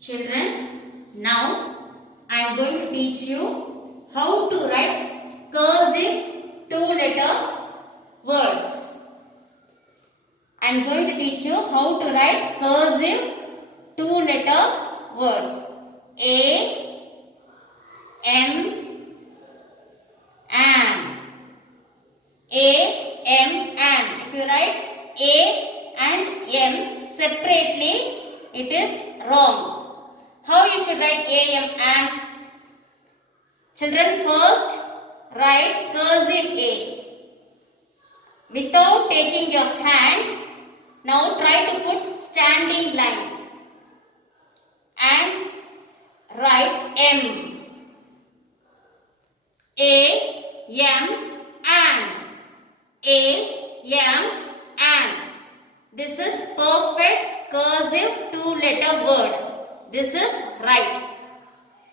Children, now I am going to teach you how to write cursive two-letter words. I am going to teach you how to write cursive two-letter words. A, M, an. A, M, an. If you write A and M separately, it is wrong. How you should write A, M, an? Children, first write cursive A. Without taking your hand, now try to put standing line and write M. A, M, an. A, M, an. This is perfect cursive two-letter word. This is right.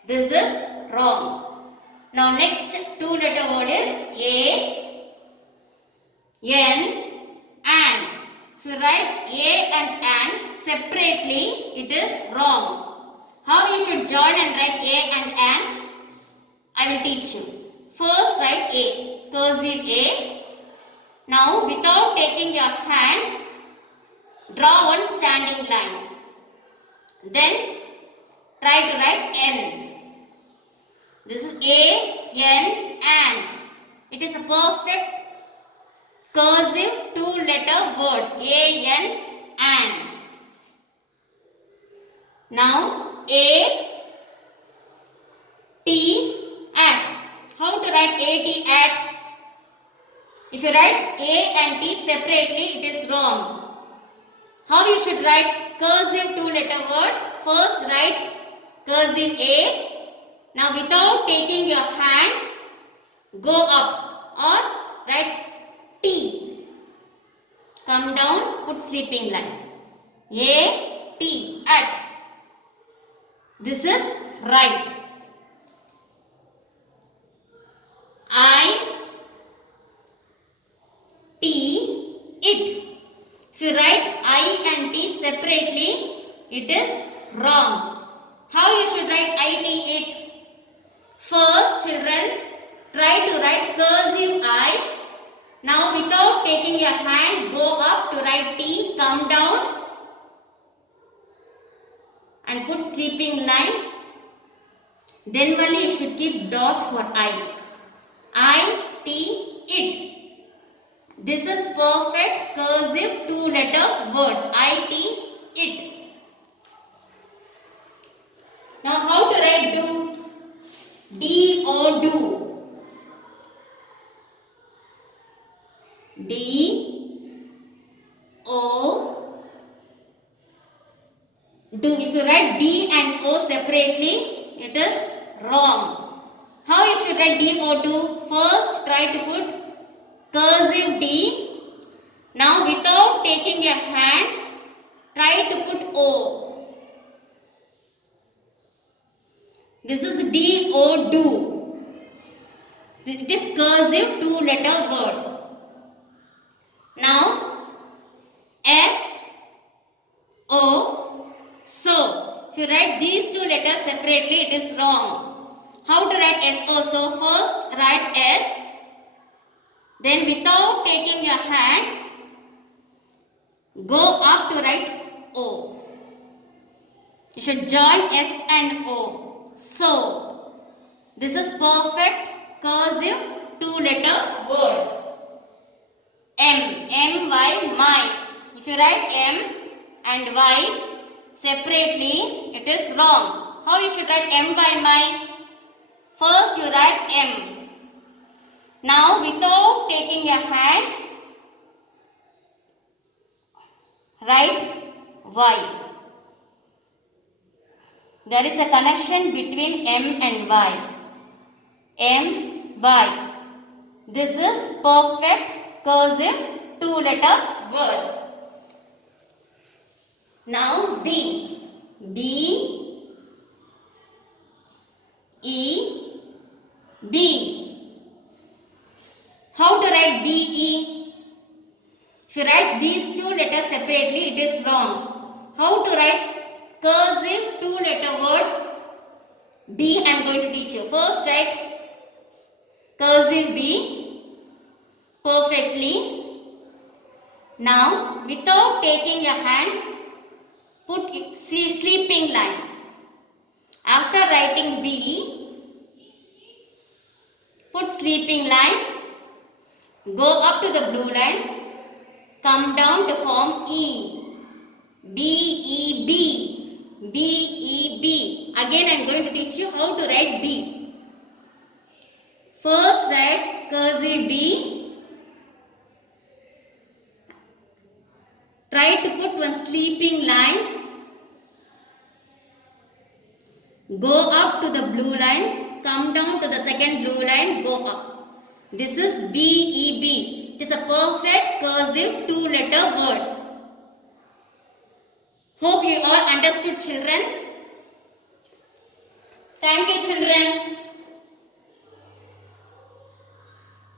This is wrong. Now next two-letter word is A, N, an. If you write A and an separately, it is wrong. How you should join and write A and an? I will teach you. First write A, cursive A. Now without taking your hand, draw one standing line. Then try to write N. This is A, N, an. It is a perfect cursive two-letter word. A, N, an. Now A, T, at. How to write A, T, at? If you write A and T separately, it is wrong. How you should write cursive two-letter word? First write cursive A. Now without taking your hand, go up or write T. Come down, put sleeping line. A, T, at. This is right. I, T, it. If you write I and T separately, it is wrong. How you should write I, T, it? First, children, try to write cursive I. Now, without taking your hand, go up to write T, come down and put sleeping line. Then only you should keep dot for I. I, T, it. This is perfect cursive two-letter word. I, T, it. Now, how to write do? D, O, do. D, O, do. If you write D and O separately, it is wrong. How you should write D, O, do? First, try to put cursive D. Now, without taking your hand, try to put O. This is D, O, do. It is cursive two-letter word. Now, S, O, so. If you write these two letters separately, it is wrong. How to write S, O, so? First, write S. Then, without taking your hand, go up to write O. You should join S and O. So, this is perfect cursive two-letter word. M, M-Y, my. If you write M and Y separately, it is wrong. How you should write M-Y, my? First you write M. Now without taking your hand, write Y. There is a connection between M and Y. M, Y. This is perfect cursive two-letter word. Now B. B, E, B. How to write B-E? If you write these two letters separately, it is wrong. How to write cursive two-letter word B I am going to teach you. First write cursive B perfectly. Now without taking your hand, put sleeping line. After writing B, put sleeping line, go up to the blue line, come down to form E. B, E, B. B, E, B. Again I am going to teach you how to write B. First write cursive B. Try to put one sleeping line. Go up to the blue line. Come down to the second blue line. Go up. This is B, E, B. It is a perfect cursive two-letter word. Hope you all understood, children. Thank you.